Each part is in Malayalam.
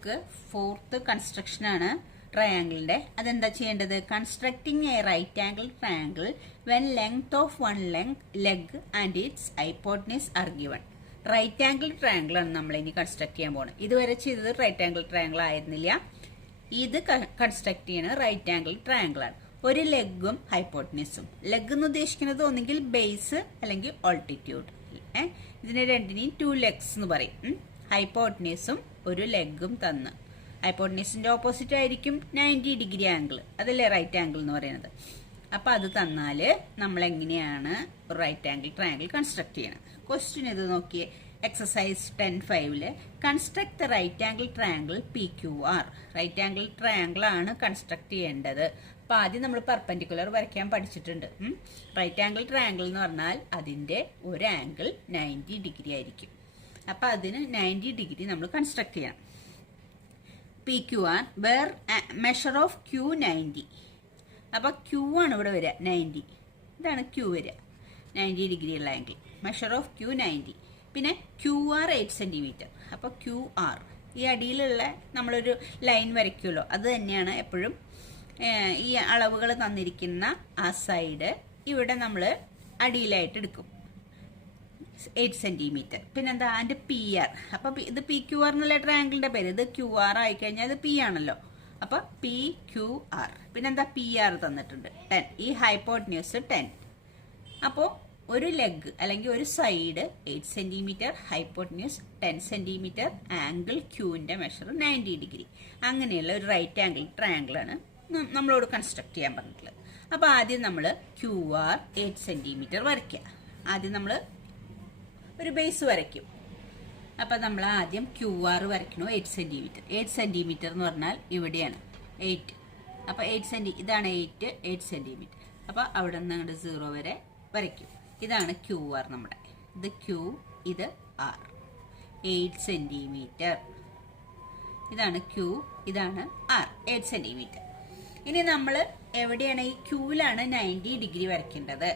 നമുക്ക് ഫോർത്ത് കൺസ്ട്രക്ഷൻ ആണ് ട്രയാങ്കിളിന്റെ. അതെന്താ ചെയ്യേണ്ടത്? Constructing a right angle triangle when length of one leg and its hypotenuse are given. Right angle triangle ആണ് നമ്മൾ ഇനി കൺസ്ട്രക്ട് ചെയ്യാൻ പോകുന്നത്. ഇതുവരെ ചെയ്തത് റൈറ്റ് ആംഗിൾ ട്രയാങ്കിൾ ആയിരുന്നില്ല. ഇത് കൺസ്ട്രക്ട് ചെയ്യുന്ന റൈറ്റ് ആംഗിൾ ട്രയാങ്കിൾ ആണ്. ഒരു ലെഗും ഹൈപ്പോട്ടനസും. ലെഗ് എന്ന് ഉദ്ദേശിക്കുന്നത് ഒന്നെങ്കിൽ ബേസ് അല്ലെങ്കിൽ ഓൾട്ടിറ്റ്യൂഡ്. ഇതിനെ രണ്ടിനെയും 2 ലെഗ്സ് എന്ന് പറയും. ഹൈപ്പോട്ടനസും ഒരു ലെഗും തന്ന്, ഹൈപ്പോട്ടനസിന്റെ ഓപ്പോസിറ്റ് ആയിരിക്കും 90 ഡിഗ്രി ആംഗിൾ, അതല്ലേ റൈറ്റ് ആംഗിൾ എന്ന് പറയുന്നത്. അപ്പൊ അത് തന്നാല് നമ്മൾ എങ്ങനെയാണ് റൈറ്റ് ആംഗിൾ ട്രയാങ്കിൾ കൺസ്ട്രക്ട് ചെയ്യണം? ക്വസ്റ്റ്യൻ ഇത് നോക്കിയേ. Exercise 10.5 construct the right angle triangle PQR. Right angle triangle ആണ് കൺസ്ട്രക്ട് ചെയ്യേണ്ടത്. അപ്പൊ ആദ്യം നമ്മൾ പെർപെൻഡിക്കുലർ വരയ്ക്കാൻ പഠിച്ചിട്ടുണ്ട്. റൈറ്റ് ആംഗിൾ ട്രയാങ്കിൾ എന്ന് പറഞ്ഞാൽ അതിന്റെ ഒരു ആംഗിൾ 90 ഡിഗ്രി ആയിരിക്കും. അപ്പൊ അതിന് 90 ഡിഗ്രി നമ്മൾ കൺസ്ട്രക്ട് ചെയ്യണം. PQR where measure of Q 90. അപ്പൊ Q ആണ് ഇവിടെ വരിക 90. ഇതാണ് Q വരിക 90 ഡിഗ്രി ഉള്ള ആംഗിൾ. Measure of Q 90. പിന്നെ QR 8 സെന്റിമീറ്റർ. അപ്പൊ QR ഈ അടിയിലുള്ള നമ്മളൊരു ലൈൻ വരയ്ക്കുമല്ലോ, അത് തന്നെയാണ് എപ്പോഴും ഈ അളവുകൾ തന്നിരിക്കുന്ന ആ സൈഡ് ഇവിടെ നമ്മൾ അടിയിലായിട്ട് എടുക്കും 8 സെന്റിമീറ്റർ. പിന്നെന്താ അതിന്റെ PR. അപ്പൊ ഇത് PQR എന്നുള്ള ട്രയാങ്കിളിന്റെ പേര്. ഇത് QR ആയിക്കഴിഞ്ഞാൽ ഇത് P ആണല്ലോ. അപ്പൊ PQR. പിന്നെന്താ PR തന്നിട്ടുണ്ട് 10. ഈ ഹൈപ്പോട്ടന്യൂസ് 10. അപ്പോ ഒരു ലെഗ് അല്ലെങ്കിൽ ഒരു side 8 centimetre, hypotenuse 10 centimetre, angle ക്യൂവിന്റെ മെഷർ 90 ഡിഗ്രി. അങ്ങനെയുള്ള ഒരു റൈറ്റ് ആംഗിൾ ട്രയാങ്കിൾ ആണ് നമ്മളോട് കൺസ്ട്രക്ട് ചെയ്യാൻ പറഞ്ഞിട്ടുള്ളത്. അപ്പൊ ആദ്യം നമ്മൾ QR 8 സെന്റിമീറ്റർ വരയ്ക്കുക. ആദ്യം നമ്മൾ ഒരു ബേസ് വരയ്ക്കും. അപ്പൊ നമ്മൾ ആദ്യം QR വരയ്ക്കണു 8 സെന്റിമീറ്റർ. 8 സെന്റിമീറ്റർ എന്ന് പറഞ്ഞാൽ ഇവിടെയാണ് 8. അപ്പൊ 8 ഇതാണ് 8 സെന്റിമീറ്റർ. അപ്പൊ അവിടെ നിന്ന് അങ്ങോട്ട് 0 വരെ വരയ്ക്കും. ഇതാണ് QR നമ്മുടെ. ഇത് Q, ഇത് R. 8 സെന്റിമീറ്റർ. ഇതാണ് Q, ഇതാണ് R. 8 സെന്റിമീറ്റർ. ഇനി നമ്മൾ എവിടെയാണ്? ഈ ക്യൂവിലാണ് 90 ഡിഗ്രി വരയ്ക്കേണ്ടത്.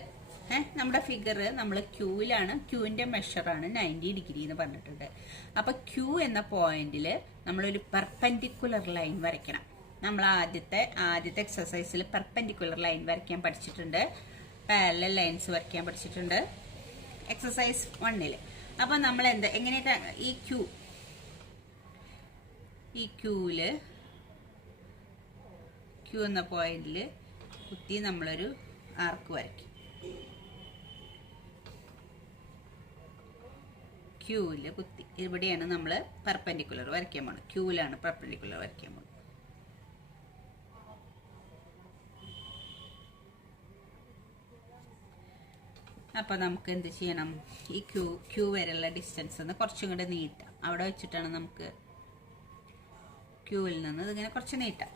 നമ്മുടെ ഫിഗർ നമ്മൾ ക്യൂവിലാണ്, ക്യൂവിന്റെ മെഷറാണ് 90 ഡിഗ്രി എന്ന് പറഞ്ഞിട്ടുണ്ട്. അപ്പൊ Q എന്ന പോയിന്റിൽ നമ്മളൊരു പെർപെൻഡിക്കുലർ ലൈൻ വരയ്ക്കണം. നമ്മൾ ആദ്യത്തെ എക്സസൈസിൽ പെർപെൻഡിക്കുലർ ലൈൻ വരയ്ക്കാൻ പഠിച്ചിട്ടുണ്ട്. പാരലൽ ലൈൻസ് വരയ്ക്കാൻ പഠിച്ചിട്ടുണ്ട് എക്സസൈസ് 1. അപ്പൊ നമ്മൾ എങ്ങനെയൊക്കെ ഈ ക്യൂവില് Q എന്ന പോയിന്റിൽ കുത്തി നമ്മളൊരു ആർക്ക് വരയ്ക്കും. ക്യൂവില് കുത്തി ഇവിടെയാണ് നമ്മൾ പെർപെൻഡിക്കുലർ വരയ്ക്കാൻ പോകുന്നത്. ക്യൂവിലാണ് പെർപെൻഡിക്കുലർ വരയ്ക്കാൻ പോകുന്നത്. അപ്പൊ നമുക്ക് എന്ത് ചെയ്യണം? ഈ ക്യൂ വരെയുള്ള ഡിസ്റ്റൻസ് ഒന്ന് കുറച്ചും കൂടെ നീട്ടാം. അവിടെ വെച്ചിട്ടാണ് നമുക്ക് ക്യൂവിൽ നിന്ന് ഇതിങ്ങനെ കുറച്ച് നീട്ടാം.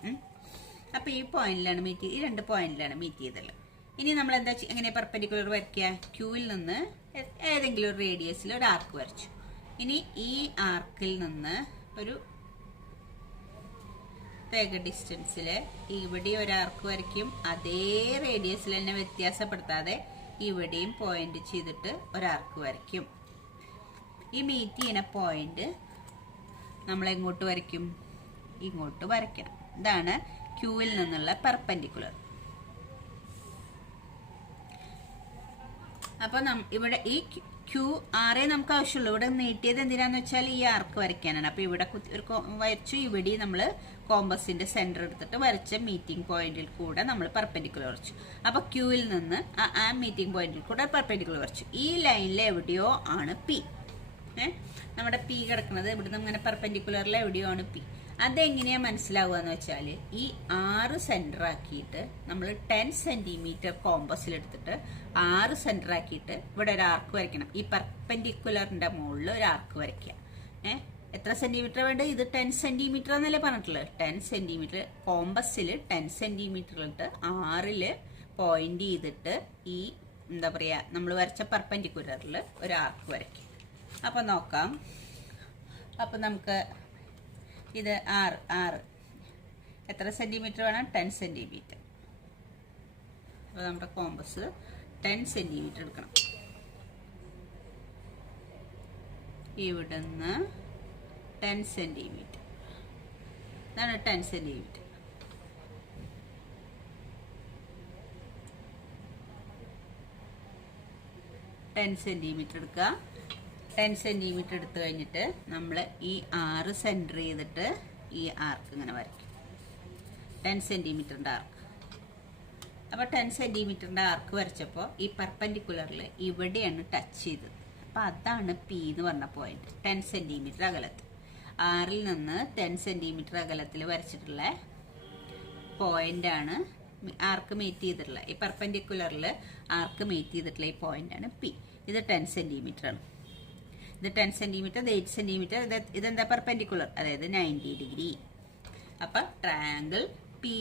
അപ്പൊ ഈ പോയിന്റിലാണ് മീറ്റ് ചെയ്ത്, ഈ 2 പോയിന്റിലാണ് മീറ്റ് ചെയ്തത്. ഇനി നമ്മൾ എന്താ എങ്ങനെ പെർപെൻഡിക്കുലർ വരയ്ക്കുക? ക്യൂവിൽ നിന്ന് ഏതെങ്കിലും ഒരു റേഡിയസിൽ ഒരു ആർക്ക് വരച്ചു. ഇനി ഈ ആർക്കിൽ നിന്ന് ഒരു പ്രത്യേക ഡിസ്റ്റൻസിൽ ഇവിടെ ഒരു ആർക്ക് വരയ്ക്കും. അതേ റേഡിയസിൽ തന്നെ വ്യത്യാസപ്പെടുത്താതെ ഇവിടെയും പോയിന്റ് ചെയ്തിട്ട് ഒരാർക്ക് വരയ്ക്കും. ഈ മീറ്റ് ചെയ്യുന്ന പോയിന്റ് നമ്മൾ എങ്ങോട്ട് വരയ്ക്കും? ഇങ്ങോട്ട് വരയ്ക്കണം. ഇതാണ് ക്യൂവിൽ നിന്നുള്ള പെർപെൻഡിക്കുലർ. അപ്പൊ ഇവിടെ ഈ QR നമുക്ക് ആവശ്യമുള്ളൂ. ഇവിടെ നീട്ടിയത് എന്തിനാന്ന് വെച്ചാൽ ഈ ആർക്ക് വരയ്ക്കാനാണ്. അപ്പൊ ഇവിടെ ഒരു വരച്ചു. ഇവിടെ നമ്മൾ കോമ്പസിന്റെ സെന്റർ എടുത്തിട്ട് വരച്ച മീറ്റിംഗ് പോയിന്റിൽ കൂടെ നമ്മൾ പെർപെൻഡിക്കുലർ വരച്ചു. അപ്പൊ ക്യൂവിൽ നിന്ന് ആ മീറ്റിംഗ് പോയിന്റിൽ കൂടെ പെർപെൻഡിക്കുലർ വരച്ചു. ഈ ലൈനിൽ എവിടെയോ ആണ് P. നമ്മുടെ P കിടക്കുന്നത് ഇവിടുന്ന് ഇങ്ങനെ പെർപെൻഡിക്കുലറിൽ എവിടെയോ ആണ് P. അതെങ്ങനെയാ മനസ്സിലാവുക എന്ന് വെച്ചാൽ ഈ 6 സെന്റർ ആക്കിയിട്ട് നമ്മൾ 10 സെന്റിമീറ്റർ കോമ്പസിൽ എടുത്തിട്ട് 6 സെന്റർ ആക്കിയിട്ട് ഇവിടെ ഒരു ആർക്ക് വരയ്ക്കണം. ഈ പെർപെൻഡിക്കുലറിന്റെ മുകളിൽ ഒരു ആർക്ക് വരയ്ക്കുക. എത്ര സെന്റിമീറ്റർ വേണ്ടത്? ഇത് 10 സെന്റിമീറ്റർ എന്നല്ലേ പറഞ്ഞിട്ടുള്ളത്. 10 സെന്റിമീറ്റർ കോമ്പസിൽ 10 സെന്റിമീറ്റർ ഇട്ട് 6 പോയിന്റ് ചെയ്തിട്ട് ഈ എന്താ പറയാ നമ്മൾ വരച്ച പെർപെൻഡിക്കുലറിൽ ഒരു ആർക്ക് വരയ്ക്കും. അപ്പൊ നോക്കാം. അപ്പൊ നമുക്ക് ഇത് R എത്ര സെന്റിമീറ്റർ വേണം? 10 സെന്റിമീറ്റർ. അപ്പോൾ നമ്മുടെ കോമ്പസ് 10 സെന്റിമീറ്റർ എടുക്കണം. ഇവിടുന്ന് 10 സെന്റിമീറ്റർ ഇതാണ് 10 സെന്റിമീറ്റർ. എടുക്കുക. 10 സെന്റിമീറ്റർ എടുത്തു കഴിഞ്ഞിട്ട് നമ്മൾ ഈ 6 സെന്റർ ചെയ്തിട്ട് ഈ ആർക്ക് ഇങ്ങനെ വരയ്ക്കും. 10 സെന്റിമീറ്ററിന്റെ ആർക്ക്. അപ്പോൾ 10 സെന്റിമീറ്ററിന്റെ ആർക്ക് വരച്ചപ്പോൾ ഈ പെർപെൻഡിക്കുലറിൽ ഇവിടെയാണ് ടച്ച് ചെയ്തത്. അപ്പോൾ അതാണ് പി എന്ന് പറഞ്ഞ പോയിന്റ്. 10 സെന്റിമീറ്റർ അകലത്തിൽ, 6ൽ നിന്ന് 10 സെന്റിമീറ്റർ അകലത്തിൽ വരച്ചിട്ടുള്ള പോയിന്റാണ് ആർക്ക് മീറ്റ് ചെയ്തിട്ടുള്ള. ഈ പെർപെൻഡിക്കുലറിൽ ആർക്ക് മീറ്റ് ചെയ്തിട്ടുള്ള ഈ പോയിന്റാണ് പി. ഇത് 10 സെന്റിമീറ്റർ ആണ്. ഇത് 10 സെന്റിമീറ്റർ, ഇത് 8 സെന്റിമീറ്റർ. ഇതെന്താ പെർപെൻഡിക്കുലർ, അതായത് 90 ഡിഗ്രി. അപ്പൊ ട്രയാങ്കിൾ പി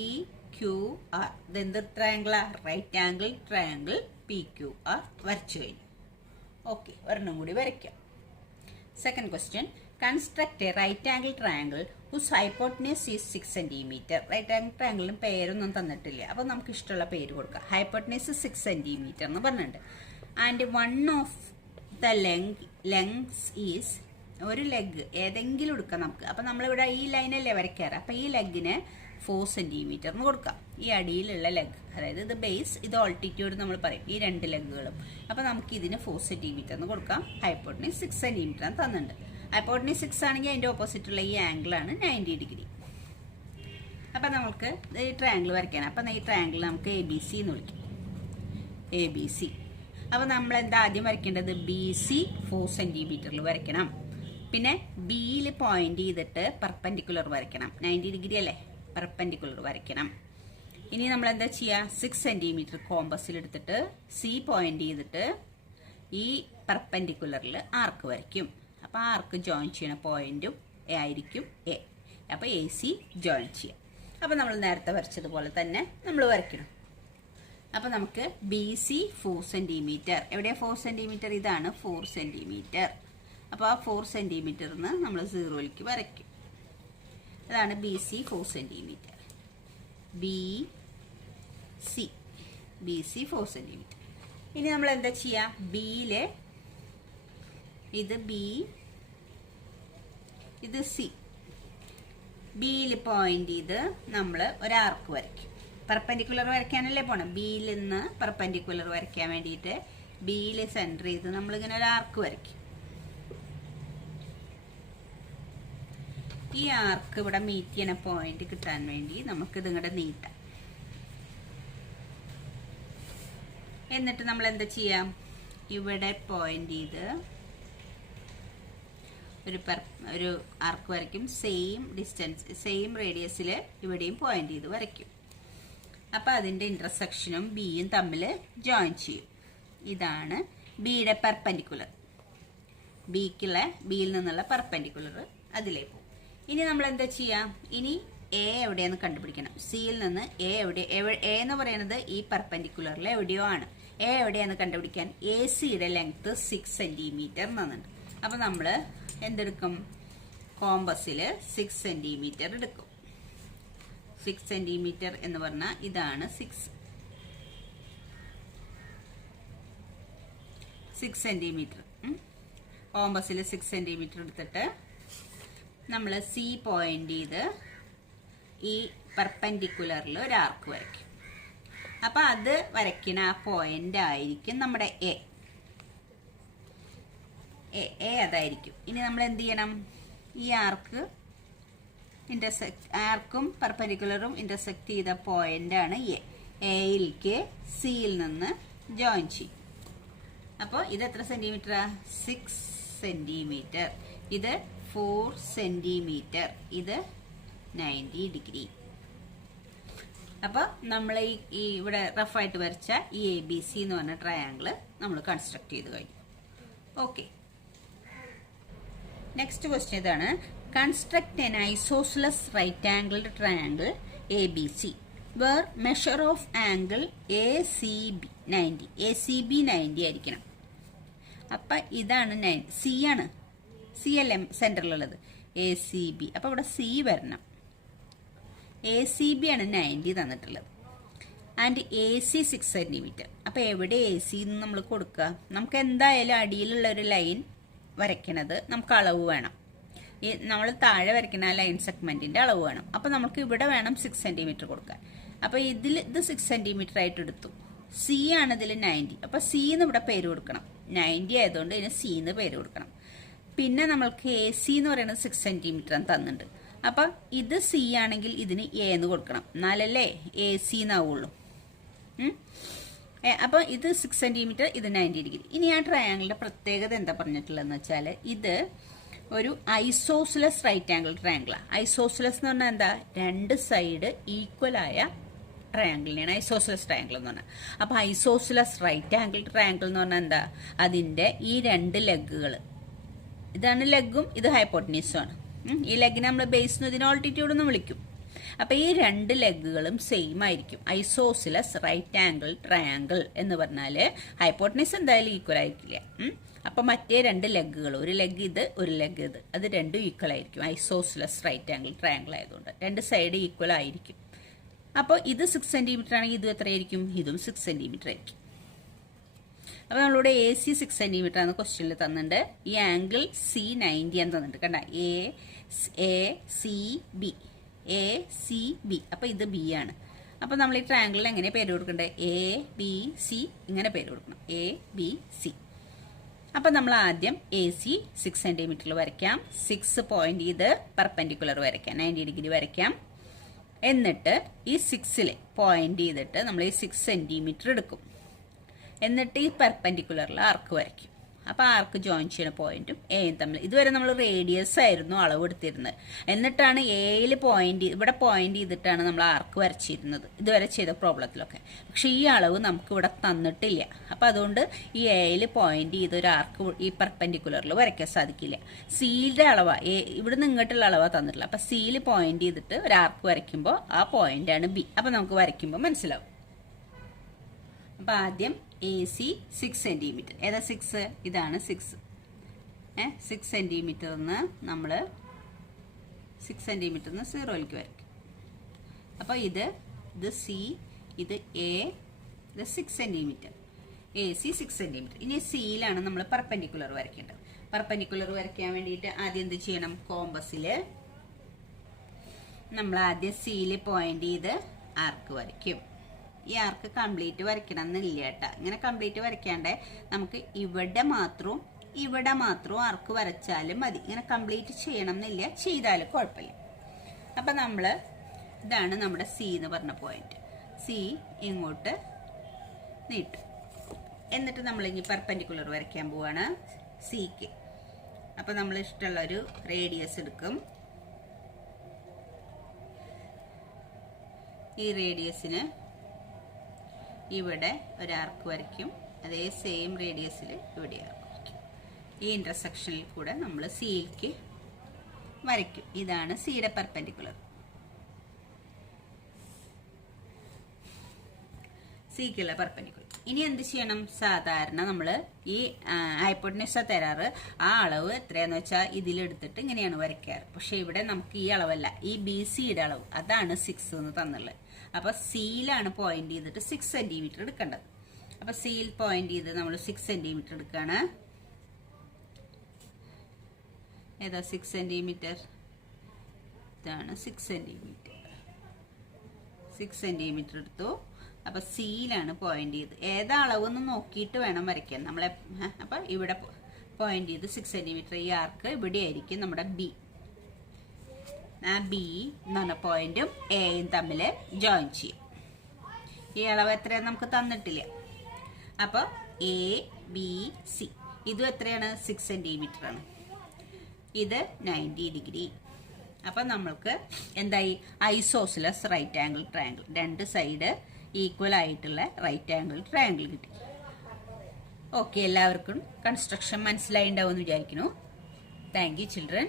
ക്യു ആർ, ഇതെന്ത് ട്രയാങ്കിളാ? Right angle triangle P Q R വരച്ചു കഴിഞ്ഞു. ഓക്കെ, ഒരെണ്ണം കൂടി വരയ്ക്കാം. Second question, construct a right angle triangle whose hypotenuse is 6 centimetre. Right angle ട്രയാങ്കിളിന് പേരൊന്നും തന്നിട്ടില്ല, അപ്പൊ നമുക്ക് ഇഷ്ടമുള്ള പേര് കൊടുക്കാം. ഹൈപ്പോട്ടനസ് 6 സെന്റിമീറ്റർ എന്ന് പറഞ്ഞിട്ടുണ്ട്. And one of the lengths is, ഒരു ലെഗ് ഏതെങ്കിലും എടുക്കാം നമുക്ക്. അപ്പൊ നമ്മളിവിടെ ഈ ലൈനല്ലേ വരയ്ക്കാറ്, അപ്പൊ ഈ ലെഗിന് 4 സെന്റിമീറ്റർ എന്ന് കൊടുക്കാം. ഈ അടിയിലുള്ള ലെഗ്, അതായത് ഇത് ബേസ്, ഇത് ഓൾട്ടിറ്റ്യൂഡ് നമ്മൾ പറയും, ഈ 2 ലെഗുകളും. അപ്പൊ നമുക്ക് ഇതിന് 4 സെന്റിമീറ്റർ എന്ന് കൊടുക്കാം. ഹൈപ്പോട്ടനസ് 6 സെന്റിമീറ്റർ ആണ് തന്നിട്ടുണ്ട്. ഹൈപ്പോട്ടനസ് 6 ആണെങ്കിൽ അതിന്റെ ഓപ്പോസിറ്റ് ഉള്ള ഈ ആംഗിൾ ആണ് 90 ഡിഗ്രി. അപ്പൊ നമുക്ക് ഈ ട്രയാങ്കിൾ വരയ്ക്കാൻ, അപ്പൊ ഈ ട്രയാങ്കിൾ നമുക്ക് ABC എന്ന് വിളിക്കും. ABC. അപ്പൊ നമ്മൾ എന്താ ആദ്യം വരയ്ക്കേണ്ടത്? BC 4 സെന്റിമീറ്ററിൽ വരയ്ക്കണം. പിന്നെ ബിയിൽ പോയിന്റ് ചെയ്തിട്ട് പെർപെൻഡിക്കുലർ വരയ്ക്കണം. 90 ഡിഗ്രി അല്ലേ, പെർപെൻഡിക്കുലർ വരയ്ക്കണം. ഇനി നമ്മൾ എന്താ ചെയ്യുക? 6 സെന്റിമീറ്റർ കോമ്പസിൽ എടുത്തിട്ട് സി പോയിന്റ് ചെയ്തിട്ട് ഈ പെർപെൻഡിക്കുലറിൽ ആർക്ക് വരയ്ക്കും. അപ്പൊ ആർക്ക് ജോയിൻ ചെയ്യണ പോയിന്റും ആയിരിക്കും എ. അപ്പൊ AC ജോയിൻ ചെയ്യാം. അപ്പൊ നമ്മൾ നേരത്തെ വരച്ചതുപോലെ തന്നെ നമ്മൾ വരയ്ക്കണം. അപ്പൊ നമുക്ക് BC 4 സെന്റിമീറ്റർ. എവിടെയാ 4 സെന്റിമീറ്റർ? ഇതാണ് 4 സെന്റിമീറ്റർ. അപ്പൊ ആ 4 സെന്റിമീറ്ററിന് നമ്മൾ 0ലേക്ക് വരയ്ക്കും. അതാണ് BC 4 സെന്റിമീറ്റർ. BC 4 centimetre. ഇനി നമ്മൾ എന്താ ചെയ്യാ? ബിയിലെ ഇത് B, ഇത് C. ബിയിൽ പോയിന്റ് ചെയ്ത് നമ്മൾ ഒരു ആർക്ക് വരയ്ക്കും. പെർപെൻഡിക്കുലർ വരയ്ക്കാനല്ലേ പോണം. ബിയിൽ നിന്ന് പെർപെൻഡിക്കുലർ വരയ്ക്കാൻ വേണ്ടിയിട്ട് ബിയിൽ സെന്റർ ചെയ്ത് നമ്മളിങ്ങനെ ഒരു ആർക്ക് വരയ്ക്കും. ഈ ആർക്ക് ഇവിടെ മീറ്റ് ചെയ്യണ പോയിന്റ് കിട്ടാൻ വേണ്ടി നമുക്ക് ഇതിങ്ങടെ നീട്ടാം. എന്നിട്ട് നമ്മൾ എന്താ ചെയ്യാം? ഇവിടെ പോയിന്റ് ചെയ്ത് ഒരു ആർക്ക് വരയ്ക്കും. സെയിം ഡിസ്റ്റൻസ്, സെയിം റേഡിയസിൽ ഇവിടെയും പോയിന്റ് ചെയ്ത് വരയ്ക്കും. അപ്പൊ അതിന്റെ ഇന്റർസെക്ഷനും ബിയും തമ്മിൽ ജോയിൻ ചെയ്യും. ഇതാണ് ബിയുടെ പെർപെൻഡിക്കുലർ. ബിയിൽ നിന്നുള്ള പെർപെൻഡിക്കുലർ അതിലേക്ക് പോകും. ഇനി നമ്മൾ എന്താ ചെയ്യാം? ഇനി എ എവിടെയെന്ന് കണ്ടുപിടിക്കണം. സിയിൽ നിന്ന് എ എന്ന് പറയുന്നത് ഈ പെർപെൻഡിക്കുലറിൽ എവിടെയോ ആണ്. എ എവിടെയാന്ന് കണ്ടുപിടിക്കാൻ AC-യുടെ ലെങ്ത് 6 സെന്റിമീറ്റർ എന്നുണ്ട്. അപ്പൊ നമ്മൾ എന്തെടുക്കും? കോമ്പസിൽ 6 സെന്റിമീറ്റർ എടുക്കും. 6 സെന്റിമീറ്റർ എന്ന് പറഞ്ഞാൽ ഇതാണ് 6 സെന്റിമീറ്റർ. കോമ്പസിൽ 6 സെന്റിമീറ്റർ എടുത്തിട്ട് നമ്മൾ സി പോയിന്റ് ചെയ്ത് ഈ പെർപെൻഡിക്കുലറിൽ ഒരു ആർക്ക് വരയ്ക്കും. അപ്പൊ അത് വരയ്ക്കുന്ന ആ പോയിന്റ് ആയിരിക്കും നമ്മുടെ എ. അതായിരിക്കും. ഇനി നമ്മൾ എന്ത് ചെയ്യണം? ഈ ആർക്കും പെർപെൻഡിക്കുലറും ഇന്റർസെക്ട് ചെയ്ത പോയിന്റ് ആണ് എ. എയിലേക്ക് സിയിൽ നിന്ന് ജോയിൻ ചെയ്യും. അപ്പോൾ ഇത് എത്ര സെന്റിമീറ്ററാ? 6 സെന്റിമീറ്റർ. ഇത് 4 സെന്റിമീറ്റർ. ഇത് 90 ഡിഗ്രി. അപ്പൊ നമ്മൾ ഈ ഇവിടെ റഫായിട്ട് വരച്ച ഈ ABC എന്ന് പറഞ്ഞ ട്രയാങ്കിള് നമ്മൾ കൺസ്ട്രക്ട് ചെയ്ത് കഴിഞ്ഞു. ഓക്കെ, നെക്സ്റ്റ് ക്വസ്റ്റ്യൻ ഇതാണ്. Construct an isosceles right angled triangle ABC where measure of angle ACB 90. ACB 90 ആയിരിക്കണം. അപ്പൊ ഇതാണ് 9. C ആണ്. C അല്ലേ സെന്ററിലുള്ളത്? ACB. അപ്പൊ ഇവിടെ C വരണം. ACB ആണ് 90 തന്നിട്ടുള്ളത്. And AC 6 centimetre. അപ്പൊ എവിടെ AC എന്ന് നമ്മൾ കൊടുക്കുക? നമുക്ക് എന്തായാലും അടിയിലുള്ള ഒരു ലൈൻ വരയ്ക്കണത് നമുക്ക് അളവ് വേണം. ഈ നമ്മൾ താഴെ വരയ്ക്കുന്ന ലൈൻ സെഗ്മെന്റിന്റെ അളവ് വേണം. അപ്പൊ നമുക്ക് ഇവിടെ വേണം 6 സെന്റിമീറ്റർ കൊടുക്കാൻ. അപ്പൊ ഇത് 6 സെന്റിമീറ്റർ ആയിട്ട് എടുത്തു. സി ആണ് ഇതിൽ 90. അപ്പൊ സി എന്ന് ഇവിടെ പേര് കൊടുക്കണം. 90 ആയതുകൊണ്ട് ഇതിന് സി എന്ന് പേര് കൊടുക്കണം. പിന്നെ നമ്മൾക്ക് എ സി എന്ന് പറയുന്നത് 6 സെന്റിമീറ്റർ തന്നിട്ടുണ്ട്. അപ്പൊ ഇത് സി ആണെങ്കിൽ ഇതിന് എ എന്ന് കൊടുക്കണം, എന്നാലല്ലേ എ സി എന്നാവുള്ളൂ. അപ്പൊ ഇത് 6 സെന്റിമീറ്റർ, ഇത് 90 ഡിഗ്രി. ഇനി ആ ട്രയാങ്കിളിന്റെ പ്രത്യേകത എന്താ പറഞ്ഞിട്ടുള്ളതെന്ന് വെച്ചാൽ ഇത് ഒരു ഐസോസിലസ് റൈറ്റ് ആംഗിൾ ട്രയാങ്കിളാണ്. ഐസോസിലസ് എന്ന് പറഞ്ഞാൽ എന്താ, രണ്ട് സൈഡ് ഈക്വൽ ആയ ട്രയാങ്കിളിനെയാണ് ഐസോസിലസ് ട്രയാങ്കിൾ എന്ന് പറഞ്ഞാൽ. അപ്പൊ ഐസോസിലസ് റൈറ്റ് ആംഗിൾ ട്രയാങ്കിൾ എന്ന് പറഞ്ഞാൽ എന്താ, അതിന്റെ ഈ രണ്ട് ലെഗുകൾ, ഇതാണ് ലെഗും ഇത് ഹൈപ്പോട്ടനീസും ആണ്. ഈ ലെഗിനെ നമ്മൾ ബേസ് ഇതിന് ഓൾട്ടിറ്റ്യൂഡ് എന്ന് വിളിക്കും. അപ്പൊ ഈ രണ്ട് ലെഗുകളും സെയിം ആയിരിക്കും. ഐസോസിലസ് റൈറ്റ് ആംഗിൾ ട്രയാങ്കിൾ എന്ന് പറഞ്ഞാല് ഹൈപ്പോട്ടനീസ് എന്തായാലും ഈക്വൽ ആയിരിക്കില്ല. അപ്പൊ മറ്റേ രണ്ട് ലെഗുകൾ, ഒരു ലെഗ് ഇത് ഒരു ലെഗ് ഇത്, അത് രണ്ടും ഈക്വൽ ആയിരിക്കും. ഐസോസിലസ് റൈറ്റ് ആംഗിൾ ട്രയാങ്കിൾ ആയതുകൊണ്ട് രണ്ട് സൈഡ് ഈക്വൽ ആയിരിക്കും. അപ്പോൾ ഇത് 6 സെന്റിമീറ്റർ ആണെങ്കിൽ ഇതും എത്രയായിരിക്കും, ഇതും 6 സെന്റിമീറ്റർ ആയിരിക്കും. അപ്പൊ നമ്മളിവിടെ എ സി 6 സെന്റിമീറ്റർ ആണ് ക്വസ്റ്റ്യനിൽ തന്നിട്ടുണ്ട്. ഈ ആംഗിൾ സി 90 എന്ന് തന്നിട്ടുണ്ട്. കണ്ട, A C B, A C B. അപ്പൊ ഇത് ബി ആണ്. അപ്പൊ നമ്മൾ ഈ ട്രയാങ്കിളിൽ എങ്ങനെ പേര് കൊടുക്കണ്ടേ, എ ബി സി ഇങ്ങനെ പേര് കൊടുക്കണം, എ ബി സി. അപ്പൊ നമ്മൾ ആദ്യം എ സി 6 സെന്റിമീറ്ററിൽ വരയ്ക്കാം. 6 പോയിന്റ് ചെയ്ത് പെർപെൻഡിക്കുലർ വരയ്ക്കാം, 90 ഡിഗ്രി വരയ്ക്കാം. എന്നിട്ട് ഈ 6 പോയിന്റ് ചെയ്തിട്ട് നമ്മൾ ഈ 6 സെന്റിമീറ്റർ എടുക്കും. എന്നിട്ട് ഈ പെർപെൻഡിക്കുലറിൽ ആർക്ക് വരയ്ക്കും. അപ്പൊ ആർക്ക് ജോയിൻ ചെയ്യുന്ന പോയിന്റും എയും തമ്മിൽ, ഇതുവരെ നമ്മൾ റേഡിയസ് ആയിരുന്നു അളവ് എടുത്തിരുന്നത്. എന്നിട്ടാണ് എയിൽ ഇവിടെ പോയിന്റ് ചെയ്തിട്ടാണ് നമ്മൾ ആർക്ക് വരച്ചിരുന്നത് ഇതുവരെ ചെയ്ത പ്രോബ്ലത്തിലൊക്കെ. പക്ഷെ ഈ അളവ് നമുക്ക് ഇവിടെ തന്നിട്ടില്ല. അപ്പൊ അതുകൊണ്ട് ഈ എയിൽ പോയിന്റ് ചെയ്ത് ഒരു ആർക്ക് ഈ പെർപെൻഡിക്കുലറിൽ വരയ്ക്കാൻ സാധിക്കില്ല. സിയിലെ അളവാ, ഇവിടെ നിന്ന് ഇങ്ങോട്ടുള്ള അളവാ തന്നിട്ടില്ല. അപ്പൊ സിയിൽ പോയിന്റ് ചെയ്തിട്ട് ഒരു ആർക്ക് വരയ്ക്കുമ്പോൾ ആ പോയിന്റ് ആണ് ബി. അപ്പൊ നമുക്ക് വരയ്ക്കുമ്പോൾ മനസ്സിലാവും. അപ്പൊ ആദ്യം എ സി 6 സെന്റിമീറ്റർ, ഏതാ 6, ഇതാണ് 6. 6 സെന്റിമീറ്റർ നമ്മൾ 6 സെന്റിമീറ്റർ 0ലേക്ക് വരയ്ക്കും. അപ്പൊ ഇത് സി, ഇത് എ, ഇത് 6 സെന്റിമീറ്റർ, എ സി 6 സെന്റിമീറ്റർ. ഇനി സിയിലാണ് നമ്മൾ പെർപെൻഡിക്കുലർ വരയ്ക്കേണ്ടത്. പെർപെൻഡിക്കുലർ വരയ്ക്കാൻ വേണ്ടിയിട്ട് ആദ്യം എന്ത് ചെയ്യണം, കോമ്പസില് നമ്മൾ ആദ്യം സിയിൽ പോയിന്റ് ചെയ്ത് ആർക്ക് വരയ്ക്കും. ഈ ആർക്ക് കംപ്ലീറ്റ് വരയ്ക്കണം എന്നില്ല കേട്ടോ. ഇങ്ങനെ കംപ്ലീറ്റ് വരയ്ക്കാണ്ട് നമുക്ക് ഇവിടെ മാത്രവും ആർക്ക് വരച്ചാലും മതി. ഇങ്ങനെ കംപ്ലീറ്റ് ചെയ്യണം എന്നില്ല, ചെയ്താലും കുഴപ്പമില്ല. അപ്പൊ ഇതാണ് നമ്മുടെ സി എന്ന് പറഞ്ഞ പോയിന്റ്. സി ഇങ്ങോട്ട് നീട്ടും. എന്നിട്ട് നമ്മൾ ഇനി പെർപെൻഡിക്കുലർ വരയ്ക്കാൻ പോവാണ് സിക്ക്. അപ്പൊ നമ്മൾ ഇഷ്ടമുള്ള ഒരു റേഡിയസ് എടുക്കും. ഈ റേഡിയസിന് ഇവിടെ ഒരു ആർക്ക് വരയ്ക്കും. അതേ സെയിം റേഡിയസിൽ ഇവിടെ ആർക്ക് വരയ്ക്കും. ഈ ഇന്റർസെക്ഷനിൽ കൂടെ നമ്മൾ സിയിലേക്ക് വരയ്ക്കും. ഇതാണ് സിയുടെ പെർപെൻഡിക്കുലർ. സിക്കുള്ള പെർപെൻഡിക്കുലർ. ഇനി എന്ത് ചെയ്യണം, സാധാരണ നമ്മൾ ഈ ഹൈപ്പോട്ടനീസ തരാറ് ആ അളവ് എത്രയാന്ന് വെച്ചാൽ ഇതിലെടുത്തിട്ട് ഇങ്ങനെയാണ് വരയ്ക്കാറ്. പക്ഷെ ഇവിടെ നമുക്ക് ഈ അളവല്ല, ഈ ബി സിയുടെ അളവ്, അതാണ് 6 എന്ന് തന്നുള്ളത്. അപ്പൊ സിയിലാണ് പോയിന്റ് ചെയ്തിട്ട് 6 സെന്റിമീറ്റർ എടുക്കേണ്ടത്. അപ്പൊ സിയിൽ പോയിന്റ് ചെയ്ത് നമ്മൾ 6 സെന്റിമീറ്റർ എടുക്കാണ്. ഏതാ 6 സെന്റിമീറ്റർ, ഇതാണ് 6 സെന്റിമീറ്റർ. 6 സെന്റിമീറ്റർ എടുത്തു. അപ്പൊ സിയിലാണ് പോയിന്റ് ചെയ്ത്, ഏതാ അളവെന്ന് നോക്കിയിട്ട് വേണം വരയ്ക്കാൻ നമ്മളെ. അപ്പൊ ഇവിടെ പോയിന്റ് ചെയ്ത് 6 സെന്റിമീറ്റർ. ഈ ആർക്ക് ഇവിടെ ആയിരിക്കും നമ്മുടെ ബി. ആ ബി എന്ന് പറഞ്ഞ പോയിന്റും എയും തമ്മിൽ ജോയിൻ ചെയ്യും. ഈ അളവ് എത്രയാണ് നമുക്ക് തന്നിട്ടില്ല. അപ്പൊ എ ബി സി ഇതും എത്രയാണ്, 6 സെന്റിമീറ്റർ ആണ്. ഇത് 90 ഡിഗ്രി. അപ്പൊ നമ്മൾക്ക് എന്തായി, ഐസോസിലസ് റൈറ്റ് ആംഗിൾ ട്രയാങ്കിൾ, രണ്ട് സൈഡ് ഈക്വൽ ആയിട്ടുള്ള റൈറ്റ് ആംഗിൾ ട്രയാങ്കിൾ കിട്ടി. ഓക്കെ, എല്ലാവർക്കും കൺസ്ട്രക്ഷൻ മനസ്സിലായി ഉണ്ടാവുമെന്ന് വിചാരിക്കുന്നു. Thank you children.